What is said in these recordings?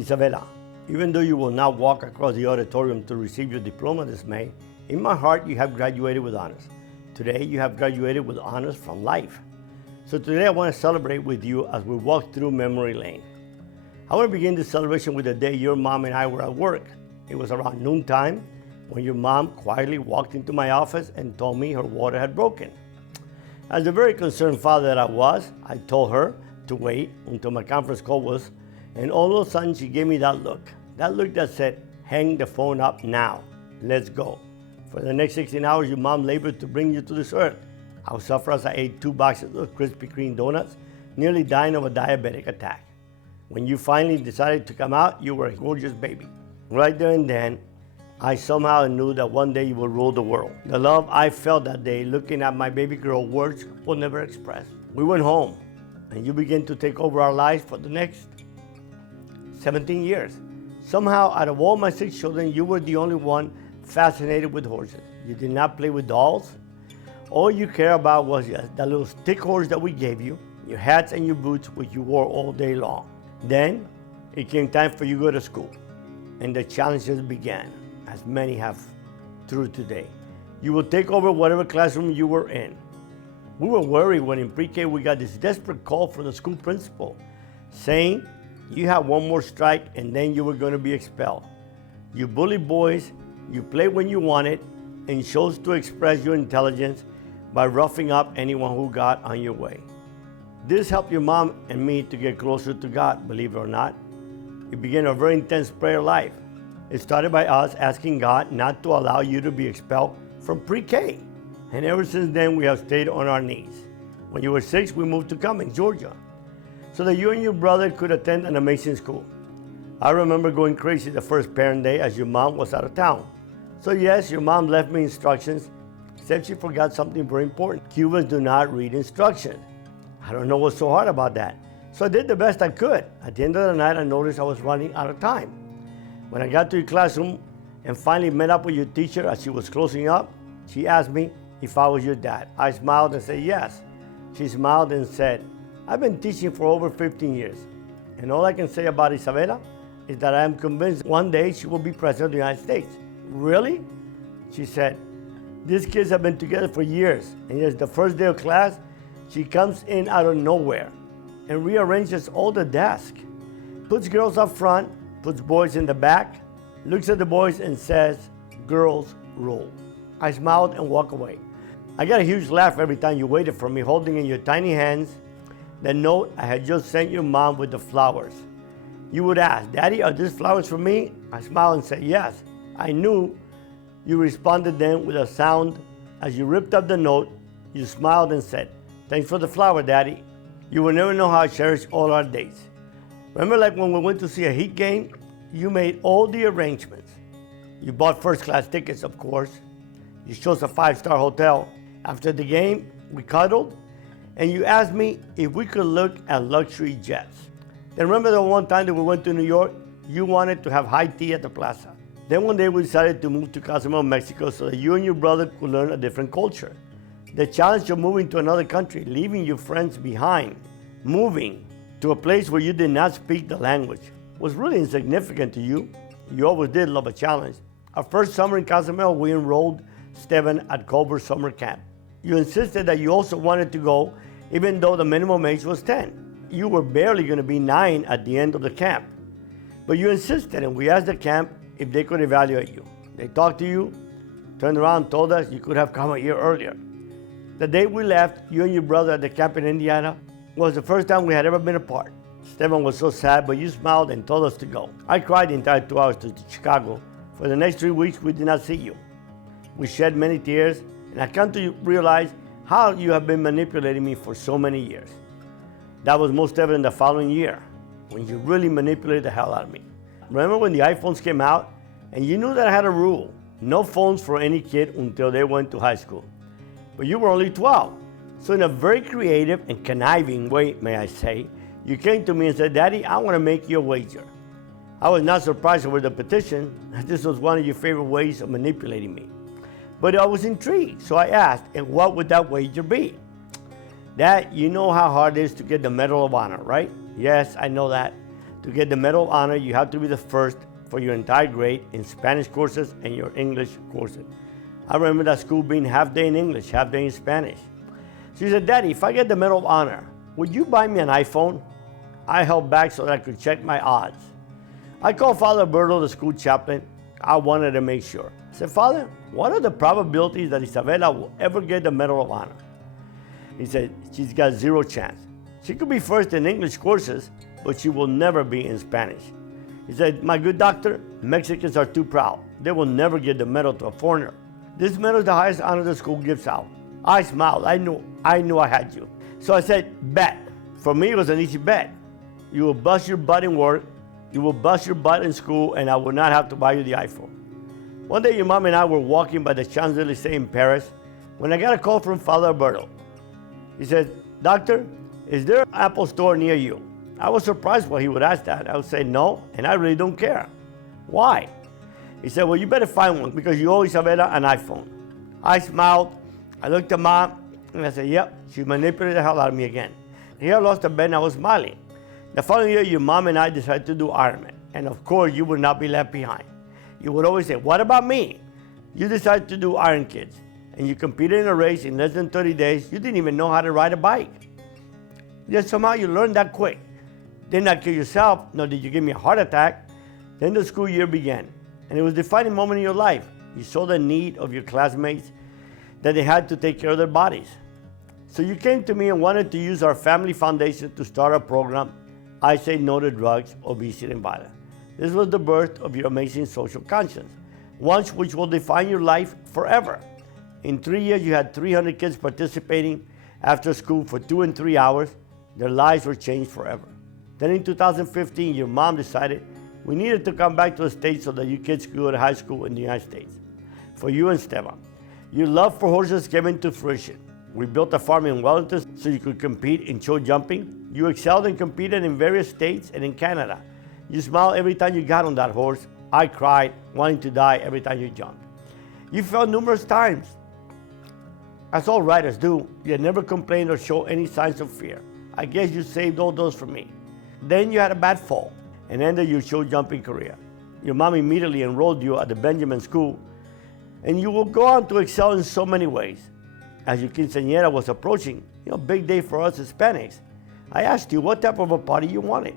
Isabella, even though you will not walk across the auditorium to receive your diploma this May, in my heart you have graduated with honors. Today you have graduated with honors from life. So today I want to celebrate with you as we walk through memory lane. I want to begin this celebration with the day your mom and I were at work. It was around noontime when your mom quietly walked into my office and told me her water had broken. As the very concerned father that I was, I told her to wait until my conference call was, and all of a sudden she gave me that look that said, hang the phone up now, let's go. For the next 16 hours, your mom labored to bring you to this earth. I was suffer as I ate 2 boxes of Krispy Kreme donuts, nearly dying of a diabetic attack. When you finally decided to come out, you were a gorgeous baby. Right there and then, I somehow knew that one day you will rule the world. The love I felt that day looking at my baby girl, words will never express. We went home, and you began to take over our lives for the next 17 years. Somehow, out of all my 6 children, you were the only one fascinated with horses. You did not play with dolls. All you care about was that little stick horse that we gave you, your hats and your boots, which you wore all day long. Then, it came time for you to go to school, and the challenges began, as many have through today. You will take over whatever classroom you were in. We were worried when in pre-K we got this desperate call from the school principal saying you had one more strike and then you were going to be expelled. You bullied boys, you played when you wanted, and chose to express your intelligence by roughing up anyone who got on your way. This helped your mom and me to get closer to God, believe it or not. It began a very intense prayer life. It started by us asking God not to allow you to be expelled from pre-K. And ever since then, we have stayed on our knees. When you were 6, we moved to Cumming, Georgia, so that you and your brother could attend an amazing school. I remember going crazy the first parent day as your mom was out of town. So yes, your mom left me instructions, except she forgot something very important. Cubans do not read instructions. I don't know what's so hard about that. So I did the best I could. At the end of the night, I noticed I was running out of time. When I got to your classroom and finally met up with your teacher as she was closing up, she asked me if I was your dad. I smiled and said yes. She smiled and said, I've been teaching for over 15 years, and all I can say about Isabella is that I am convinced one day she will be president of the United States. Really? She said, these kids have been together for years, and yet the first day of class, she comes in out of nowhere and rearranges all the desks, puts girls up front, puts boys in the back, looks at the boys and says, girls rule. I smiled and walked away. I got a huge laugh every time you waited for me, holding in your tiny hands the note I had just sent your mom with the flowers. You would ask, Daddy, are these flowers for me? I smiled and said, yes. I knew you responded then with a sound. As you ripped up the note, you smiled and said, thanks for the flower, Daddy. You will never know how I cherish all our days. Remember, like when we went to see a Heat game, you made all the arrangements. You bought first-class tickets, of course. You chose a 5-star hotel. After the game, we cuddled, and you asked me if we could look at luxury jets. Then remember the one time that we went to New York, you wanted to have high tea at the plaza. Then one day we decided to move to Cozumel, Mexico, so that you and your brother could learn a different culture. The challenge of moving to another country, leaving your friends behind, moving to a place where you did not speak the language, was really insignificant to you. You always did love a challenge. Our first summer in Cozumel, we enrolled Steven at Culver Summer Camp. You insisted that you also wanted to go, even though the minimum age was 10. You were barely going to be 9 at the end of the camp. But you insisted, and we asked the camp if they could evaluate you. They talked to you, turned around and told us you could have come a year earlier. The day we left, you and your brother at the camp in Indiana was the first time we had ever been apart. Steven was so sad, but you smiled and told us to go. I cried the entire 2 hours to Chicago. For the next 3 weeks, we did not see you. We shed many tears, and I come to realize how you have been manipulating me for so many years. That was most evident the following year, when you really manipulated the hell out of me. Remember when the iPhones came out, and you knew that I had a rule, no phones for any kid until they went to high school. But you were only 12. So in a very creative and conniving way, may I say, you came to me and said, Daddy, I want to make you a wager. I was not surprised over the petition. This was one of your favorite ways of manipulating me. But I was intrigued, so I asked, and what would that wager be? Dad, you know how hard it is to get the Medal of Honor, right? Yes, I know that. To get the Medal of Honor, you have to be the first for your entire grade in Spanish courses and your English courses. I remember that school being half day in English, half day in Spanish. She said, Daddy, if I get the Medal of Honor, would you buy me an iPhone? I held back so that I could check my odds. I called Father Alberto, the school chaplain. I wanted to make sure. I said, Father, what are the probabilities that Isabela will ever get the Medal of Honor? He said, she's got 0 chance. She could be first in English courses, but she will never be in Spanish. He said, my good doctor, Mexicans are too proud. They will never give the medal to a foreigner. This medal is the highest honor the school gives out. I smiled. I knew I had you. So I said, bet. For me, it was an easy bet. You will bust your butt in work, you will bust your butt in school, and I will not have to buy you the iPhone. One day, your mom and I were walking by the Champs-Élysées in Paris when I got a call from Father Alberto. He said, Doctor, is there an Apple store near you? I was surprised when he would ask that. I would say no, and I really don't care. Why? He said, well, you better find one because you owe Isabela an iPhone. I smiled. I looked at Mom, and I said, yep, she manipulated the hell out of me again. Here I lost the bet and I was smiling. The following year, your mom and I decided to do Ironman. And of course, you would not be left behind. You would always say, what about me? You decided to do Iron Kids, and you competed in a race in less than 30 days. You didn't even know how to ride a bike. Yet somehow you learned that quick. Did not kill yourself, nor did you give me a heart attack. Then the school year began, and it was a defining moment in your life. You saw the need of your classmates, that they had to take care of their bodies. So you came to me and wanted to use our family foundation to start a program, I Say No to Drugs, Obesity, and Violence. This was the birth of your amazing social conscience, one which will define your life forever. In 3 years, you had 300 kids participating after school for 2 and 3 hours. Their lives were changed forever. Then in 2015, your mom decided we needed to come back to the States so that you kids could go to high school in the United States. For you and Esteban, your love for horses came into fruition. We built a farm in Wellington so you could compete in show jumping. You excelled and competed in various states and in Canada. You smiled every time you got on that horse. I cried, wanting to die every time you jumped. You fell numerous times. As all riders do, you had never complained or showed any signs of fear. I guess you saved all those for me. Then you had a bad fall and ended your show jumping career. Your mom immediately enrolled you at the Benjamin School, and you will go on to excel in so many ways. As your quinceañera was approaching, big day for us Hispanics, I asked you what type of a party you wanted.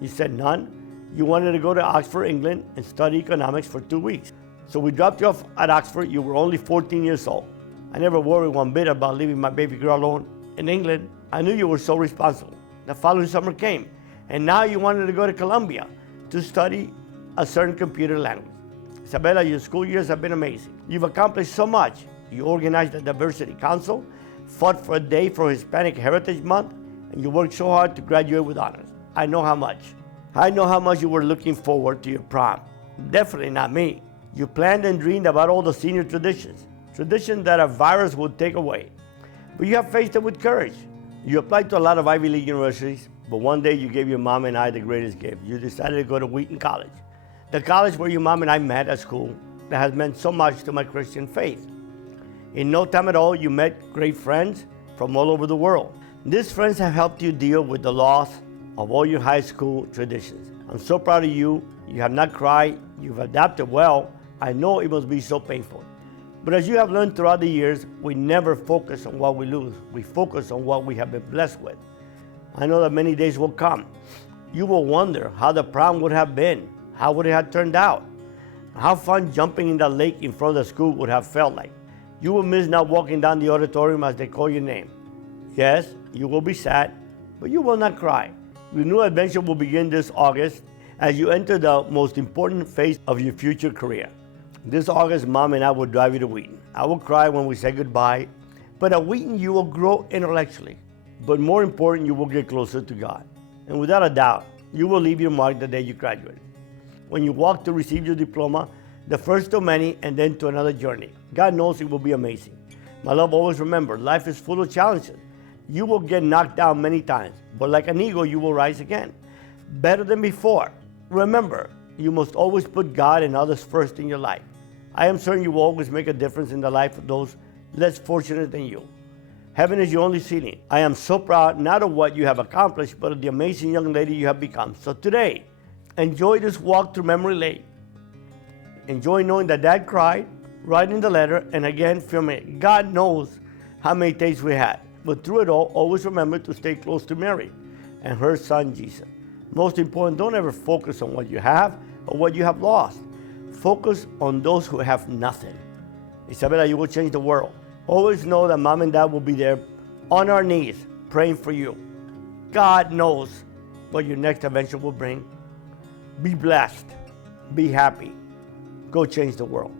You said none. You wanted to go to Oxford, England, and study economics for 2 weeks. So we dropped you off at Oxford. You were only 14 years old. I never worried one bit about leaving my baby girl alone in England. I knew you were so responsible. The following summer came, and now you wanted to go to Colombia to study a certain computer language. Isabela, your school years have been amazing. You've accomplished so much. You organized the Diversity Council, fought for a day for Hispanic Heritage Month, and you worked so hard to graduate with honors. I know how much. I know how much you were looking forward to your prom. Definitely not me. You planned and dreamed about all the senior traditions that a virus would take away. But you have faced it with courage. You applied to a lot of Ivy League universities, but one day you gave your mom and I the greatest gift. You decided to go to Wheaton College, the college where your mom and I met at school that has meant so much to my Christian faith. In no time at all, you met great friends from all over the world. These friends have helped you deal with the loss of all your high school traditions. I'm so proud of you. You have not cried. You've adapted well. I know it must be so painful. But as you have learned throughout the years, we never focus on what we lose. We focus on what we have been blessed with. I know that many days will come. You will wonder how the prom would have been. How would it have turned out? How fun jumping in that lake in front of the school would have felt like. You will miss not walking down the auditorium as they call your name. Yes, you will be sad, but you will not cry. Your new adventure will begin this August as you enter the most important phase of your future career. This August, Mom and I will drive you to Wheaton. I will cry when we say goodbye, but at Wheaton you will grow intellectually. But more important, you will get closer to God. And without a doubt, you will leave your mark the day you graduate. When you walk to receive your diploma, the first of many and then to another journey. God knows it will be amazing. My love, always remember, life is full of challenges. You will get knocked down many times, but like an eagle, you will rise again. Better than before. Remember, you must always put God and others first in your life. I am certain you will always make a difference in the life of those less fortunate than you. Heaven is your only ceiling. I am so proud not of what you have accomplished, but of the amazing young lady you have become. So today, enjoy this walk through memory lane. Enjoy knowing that Dad cried, writing the letter, and again filming it. God knows how many days we had. But through it all, always remember to stay close to Mary and her son Jesus. Most important, don't ever focus on what you have or what you have lost. Focus on those who have nothing. Isabella, you will change the world. Always know that Mom and Dad will be there on our knees praying for you. God knows what your next adventure will bring. Be blessed. Be happy. Go change the world.